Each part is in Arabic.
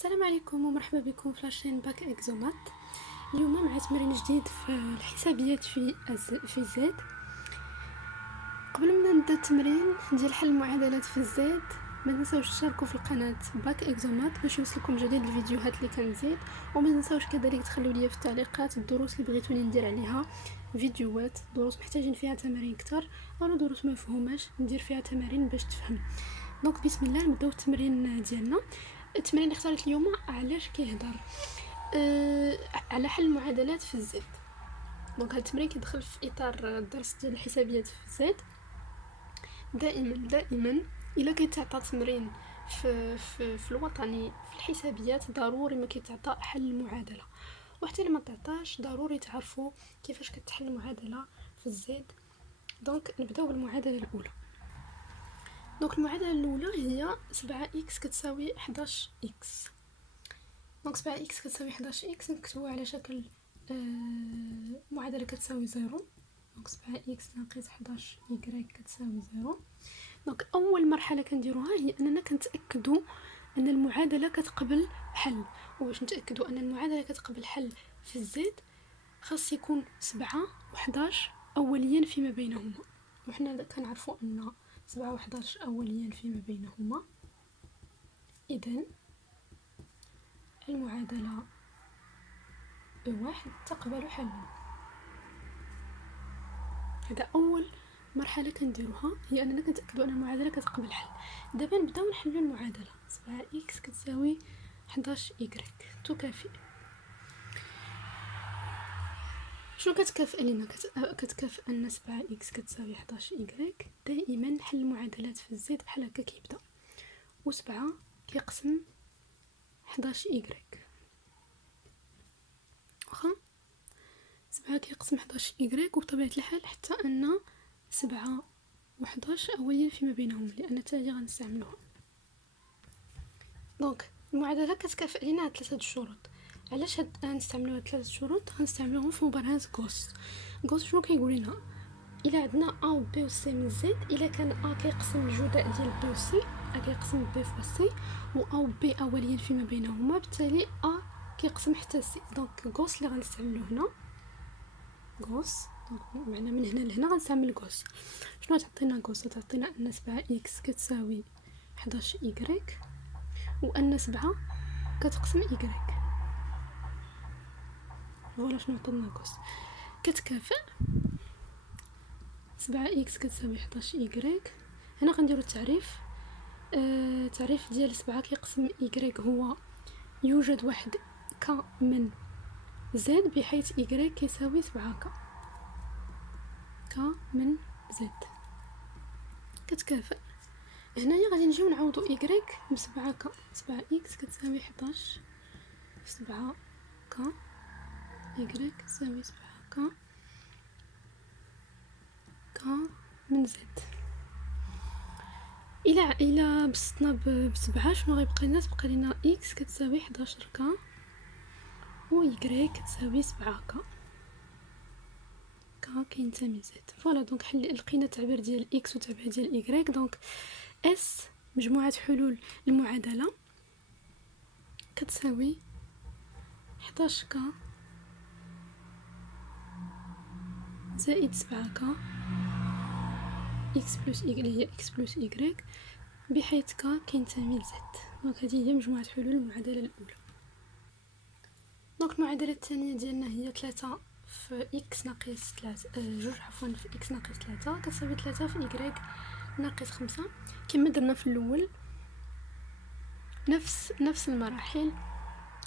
السلام عليكم ومرحبا بكم في لاشين باك اكزومات. اليوم مع تمرين جديد في الحسابيات في زد. قبل ما نبدا التمرين ديال حل المعادلات في زد، ما تنساوش تشتركوا في القناه باك اكزومات باش يوصلكم جديد الفيديوهات اللي كنزيد، وما تنساوش كذلك تخلوا لي في التعليقات الدروس اللي بغيتوني ندير عليها فيديوهات، دروس محتاجين فيها تمارين اكثر او دروس ما مفهوماش ندير فيها تمارين باش تفهم. دونك بسم الله نبداو التمرين ديالنا. التمرين اللي اختاريت اليوم علاش كيهضر على حل المعادلات في الزد. دونك هذا التمرين كيدخل في اطار الدرس ديال الحسابيات في الزد. دائما الا كيتعطى تمرين في الوطني في الحسابيات ضروري ما كيتعطى حل المعادله، وحتى لما تعطاش ضروري تعرفوا كيفاش كتحل المعادله في الزد. دونك نبداو بالمعادله الاولى. دونك المعادله الاولى هي 7x كتساوي 11x. دونك 7x كتساوي 11x نكتبوها على شكل معادله كتساوي 0. دونك 7x ناقص 11y كتساوي 0. دونك اول مرحله كنديروها هي اننا كنتاكدوا ان المعادله كتقبل حل. وباش نتاكدوا ان المعادله كتقبل حل في الزد خاص يكون 7 و11 اوليا فيما بينهما، وحنا كنعرفوا ان 7 و11 اوليا فيما بينهما. اذا المعادله واحد تقبل حلا. هذا اول مرحله كنديروها، هي اننا كنتاكدوا ان المعادله كتقبل حل. دابا نبداو نحلوا المعادله. 7x كتساوي 11y تكافئ. شنو كتكافئ لنا؟ كتكافئ ان 7x كتساوي 11y. دائما حل المعادلات في الزد بحال هكا كيبدا، و7 كيقسم 11y. واخا 7 كيقسم 11y، وبطبيعه الحال حتى ان 7 و11 اوليا فيما بينهم، لان تالي غنستعملوها. دونك المعادله كتكافئ لنا هاد ثلاثه الشروط. علاش غنستعملوا هاد ثلاثه الشروط؟ غنستعملوهم في مبرهنات غوس. شنو كيقول لنا؟ الا عندنا ا و بي و سي من زد، الا كان ا كيقسم الجداء ديال بي و سي، ا كيقسم بي فوا سي، و ا و بي اوليا فيما بينهما، بالتالي ا كيقسم حتى سي. دونك غوس اللي غنستعملو هنا غوس. دونك معنا من هنا لهنا غنستعمل غوس. شنو تعطينا غوس؟ تعطينا ان 7x كتساوي 11y، وان 7 كتقسم y. فوالا شنو عطينا غوس. كتكافئ 7x كتساوي 11y. هنا غنديرو التعريف. التعريف ديال 7 كيقسم y هو يوجد واحد ك من زد بحيث y كيساوي 7 ك من زد. كتكافئ. هنايا غادي نجيو نعوضو y ب 7 ك. 7x كتساوي 11 في 7 ك، y كتساوي 7 ك من زد. الى بسطنا ب7 شنو غيبقى لنا؟ تبقى لنا x كتساوي 11 ك و y كتساوي 7 ك كينتمي زد. فوالا دونك لقينا التعبير ديال x والتعبير ديال y. دونك s مجموعه حلول المعادله كتساوي 11 ك زائد 7 ك x بلس y اللي هي x بلس y بحيث ك كينتمي لزد. دونك هذه هي مجموعه حلول المعادله الاولى. دونك المعادله الثانيه ديالنا هي 3 في x ناقص 3 في x ناقص 3 كتساوي 3 في y ناقص 5. كما درنا في الاول نفس المراحل.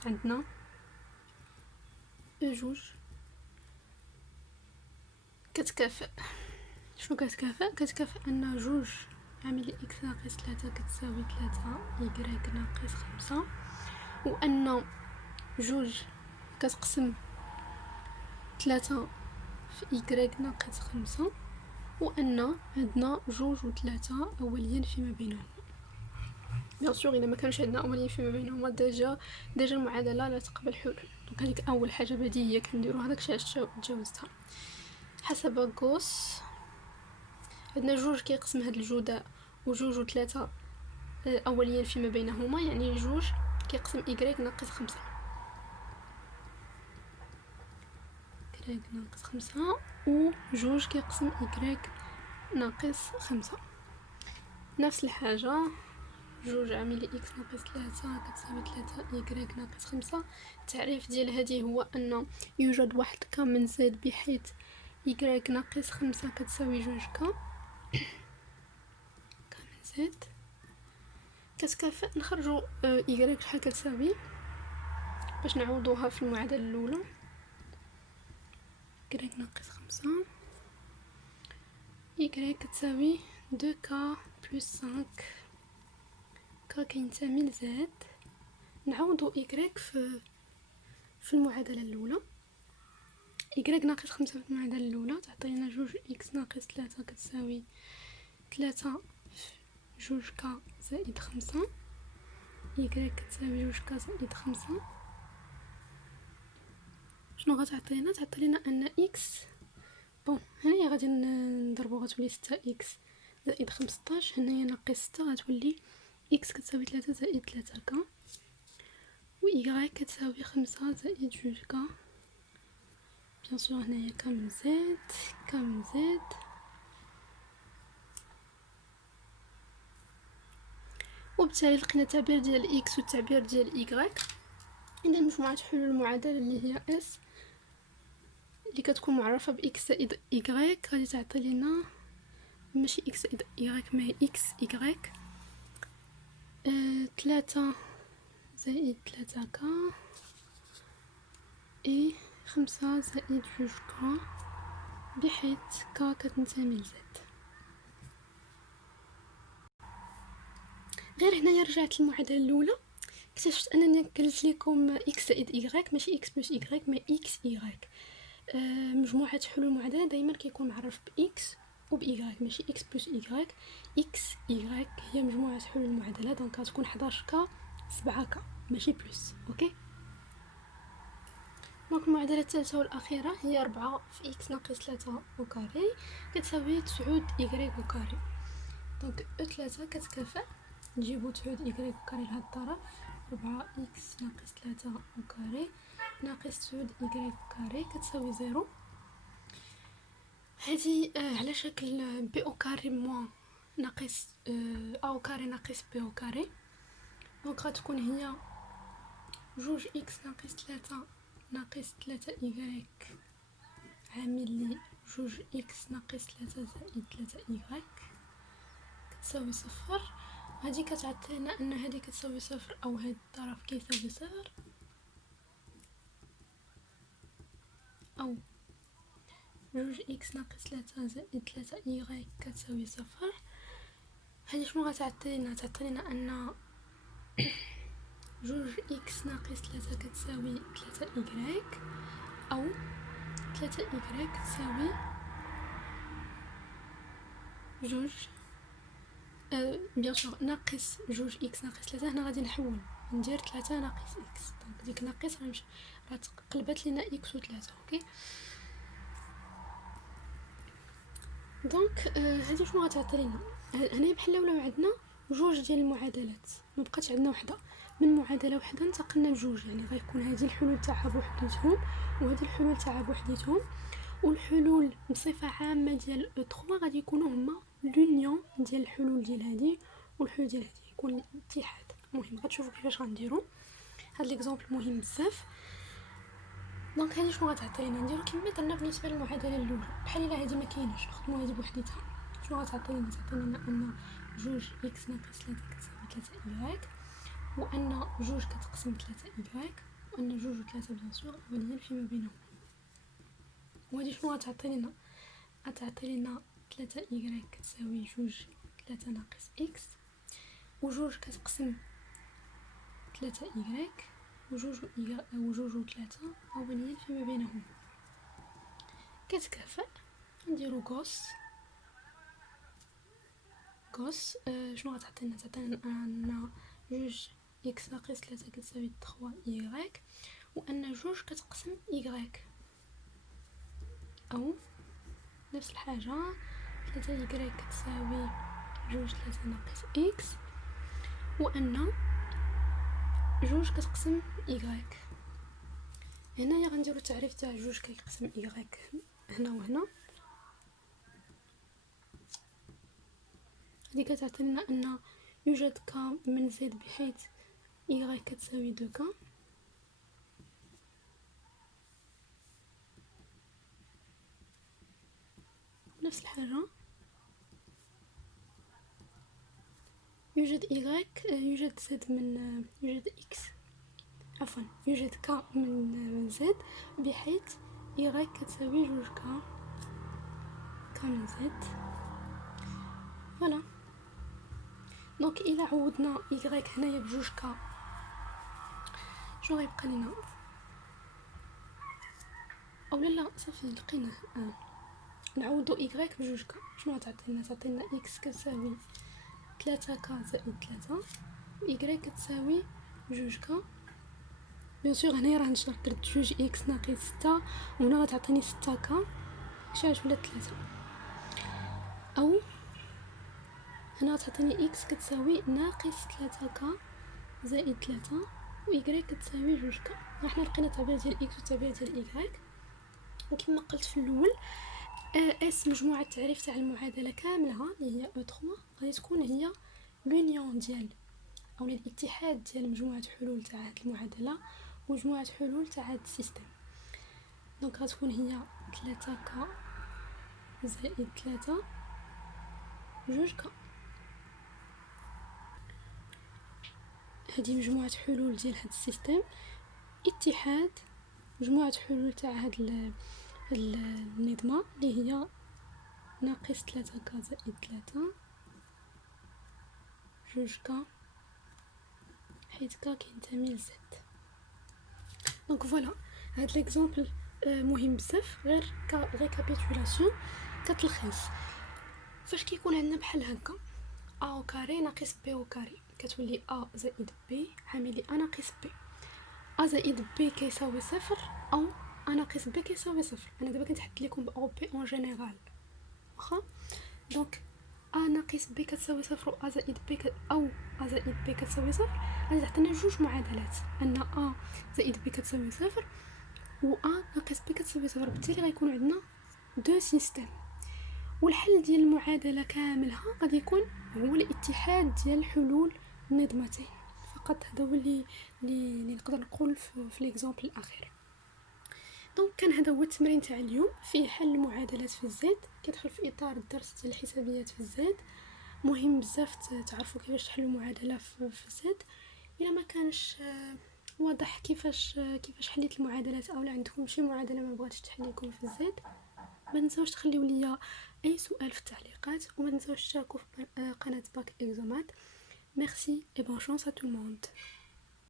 عندنا جوج كتكافئ. شنو كتكافئ ان جوج عامل x ناقص 3 كتساوي 3 y ناقص 5، وان جوج كتقسم 3 في y ناقص 5، وان عندنا جوج و3 اوليا فيما بينهم. بيان سور الا ما كانش عندنا اوليا فيما بينهما ديجا المعادله لا تقبل حلول. دونك هذيك اول حاجه بديهيه كنديرو، هذاك الشيء علاش تجاوزتها. حسب غوس عندنا جوج كيقسم هاد الجداء وجوج و3 اوليا فيما بينهما، يعني جوج كيقسم إيكغيك ناقص 5. إيكغيك ناقص 5 و جوج كيقسم إيكغيك ناقص 5. نفس الحاجة جوج عامل إكس ناقص 3 كتساوي 3 إيكغيك ناقص 5. التعريف ديال هذه هو أن يوجد واحد ك من زد بحيث إيكغيك ناقص 5 كتساوي جوج ك من زد. كتكافئ نخرجوا إيكغيك شحال كتساوي باش نعوضوها في المعادلة الأولى. إيكغيك ناقص 5 إيكغيك كتساوي 2 ك بلس 5 ك كينتمي لزد. نعوضو إيكغيك في المعادلة الأولى. إيكغيك ناقص 5 في المعادلة الأولى تعطينا جوج إكس ناقص 3 كتساوي 3 جوج ك زائد 5. إيكغيك كتساوي جوج ك زائد 5. شنو غتعطينا؟ تعطينا أن إكس بون هنايا غادي نضربو غتولي 6 إكس زائد 15. هنايا ناقص 6 غتولي إكس كتساوي 3 زائد 3 ك و إيكغيك كتساوي 5 زائد جوج ك. بيان سور هنايا ك من زد ك من زد. وبالتالي لقينا التعبير ديال إكس والتعبير ديال إيكغيك. عندنا مجموعة حلول المعادلة اللي هي اس اللي كتكون معرفة بإكس زائد إيكغيك غادي تعطي لنا ماشي إكس زائد إيكغيك ما هي إكس إيكغيك 3 زائد 3 ك إي 5 زائد جوج ك بحيث ك كتنتمي لزد. غير هنايا رجعت المعادلة الأولى اكتشفت أنني قلت لكم إكس زائد إيكغيك ماشي إكس بلس إيكغيك ما إكس إيكغيك. مجموعة حلول المعادلة دايما كيكون معرف بإكس وبإيكغيك ماشي إكس بلس إيكغيك. إكس إيكغيك هي مجموعة حلول المعادلة دونك غتكون 11 ك 7 ك ماشي بلس. أوكي دونك المعادلة الثالثة والأخيرة هي 4 في إكس ناقص 3 وكاري كتساوي 9 إيكغيك وكاري. دونك 3 كتكافئ نجيبو 9 إيكغيك وكاري لهاد الطرف 4 إكس ناقص 3 وكاري ناقص 9 إيكغيك وكاري كتساوي 0. هذه على شكل بي او كاري موان ناقص او كاري ناقص بي او كاري. دونك غتكون هي جوج إكس ناقص 3 ناقص 3 إيكغيك عامل لي جوج إكس ناقص 3 زائد 3 إيكغيك كتساوي 0. هذه كتعطينا ان هذه كتساوي 0 او هاد الطرف كيساوي 0 او جوج إكس ناقص 3 زائد 3 إيكغيك كتساوي 0. هذه شنو غتعطينا؟ تعطينا ان جوج إكس ناقص 3 كتساوي 3 إيكغيك او 3 إيكغيك تساوي جوج بيان سور ناقص جوج إكس ناقص 3. هنا غادي نحول ندير 3 ناقص إكس دونك ديك ناقص راه قلبت لينا إكس و 3. أوكي دونك هذه شنو غتعطي لينا؟ هنا بحال ولاو عندنا جوج ديال المعادلات ما بقاتش عندنا وحده. من معادله وحده انتقلنا لجوج يعني غيكون هذه الحلول تاعها بوحديتهم وهذه الحلول تاعها بوحديتهم. والحلول بصفه عامه ديال او 3 غادي يكونوا هما لونيون ديال الحلول ديال هذه والحلول ديال هذه يكون الاتحاد. المهم غتشوفوا كيفاش غنديروا هاد ليكزامبل مهم بزاف. دونك هذه شنو غتعطينا؟ نديرو كما درنا بالنسبه للمعادله الاولى بحال الا هذه ما كايناش نخدموا هذه بوحديتها. شنو غتعطينا؟ تعطينا ان جوج إكس ناقص 3 كتساوي 3 إيكغيك وان جوج كتقسم 3 إيكغيك وان جوج و 3 بيان سور اوليين فيما بينهم. وهذه شنو غتعطينا؟ غتعطي لنا 3 إيكغيك كتساوي جوج 3 ناقص إكس وجوج كتقسم 3 إيكغيك وجوج و 3 اوليين فيما بينهم كتكافئ. نديرو غوس شنو غتعطينا؟ تعطينا ان جوج إكس ناقص 3 كتساوي 3 إيكغيك وان جوج كتقسم إيكغيك او نفس الحاجه 3 إيكغيك كتساوي جوج 3 ناقص إكس وان جوج كتقسم إيكغيك. هنايا غنديرو التعريف تاع جوج كيقسم إيكغيك هنا وهنا. هادي كتعطينا أن يوجد ك من زد بحيث إيكغيك كتساوي دو ك. نفس الحاجة يوجد إيكغيك، يوجد زد من يوجد إكس، عفوا يوجد ك من زد بحيث إيكغيك كتساوي جوج ك من زد. فوالا دونك إلا عوضنا إيكغيك هنايا بجوج ك شنو غيبقى لينا؟ أو لا صافي لقيناه. نعوضو إيكغيك بجوج ك شنو غتعطينا؟ تعطينا إكس كتساوي 3 ك زائد 3 وإيكغيك كتساوي جوج ك. بيان سور هنايا راه نشرح درت جوج إكس ناقص 6 وهنا غتعطيني 6 ك شاش ولا 3. أو هنا غتعطيني إكس كتساوي ناقص 3 ك زائد 3 وإيكغيك كتساوي جوج ك. حنا لقينا التعبير ديال إكس والتعبير ديال إيكغيك. وكما قلت في الأول اس مجموعة التعريف تاع المعادلة كاملها اللي هي او 3 غادي تكون هي لونيون ديال او الاتحاد ديال مجموعة حلول تاع هاد المعادلة ومجموعة حلول تاع هاد السيستم. دونك غتكون هي 3 ك زائد 3 جوج ك. هذه مجموعة حلول ديال هاد السيستم اتحاد مجموعة حلول تاع هاد النظمة اللي هي ناقص 3 ك زائد 3 جوج ك حيت ك كينتمي لزد. دونك فوالا هاد ليكزامبل مهم بزاف. غير كريكابيتولاسيون كتلخيص فاش كيكون عندنا بحال هكا ا او كاري ناقص بي او كاري كتولي ا زائد بي عامل ا ناقص بي. ا زائد بي كيساوي صفر او ا ناقص بي كيساوي صفر. انا دابا كنتحدث لكم او بي اون جينيرال واخا. دونك ا ناقص بي كتساوي صفر و ا زائد بي او ا زائد بي كتساوي صفر غادي تعطينا جوج معادلات ان ا زائد بي كتساوي صفر و ا ناقص بي كتساوي صفر. بالتالي غيكون عندنا دو سيستم والحل ديال المعادله كاملها غادي يكون هو الاتحاد ديال حلول النظمتين فقط. هذا هو اللي نقدر نقول في ليكزامبل الاخير. دونك كان هذا هو التمرين تاع اليوم فيه حل المعادلات في الزد كيدخل في اطار الدرس ديال الحسابيات في الزد. مهم بزاف تعرفوا كيفاش تحلوا معادله في الزد. الا ما كانش واضح كيفاش حليت المعادلات او لا عندكم شي معادله ما بغاتش تحل لكم في الزد ما تنساوش تخليو ليا اي سؤال في التعليقات وما تنساوش تشاركوا في قناه باك اكزامات. ميرسي et bonne chance à tout le monde.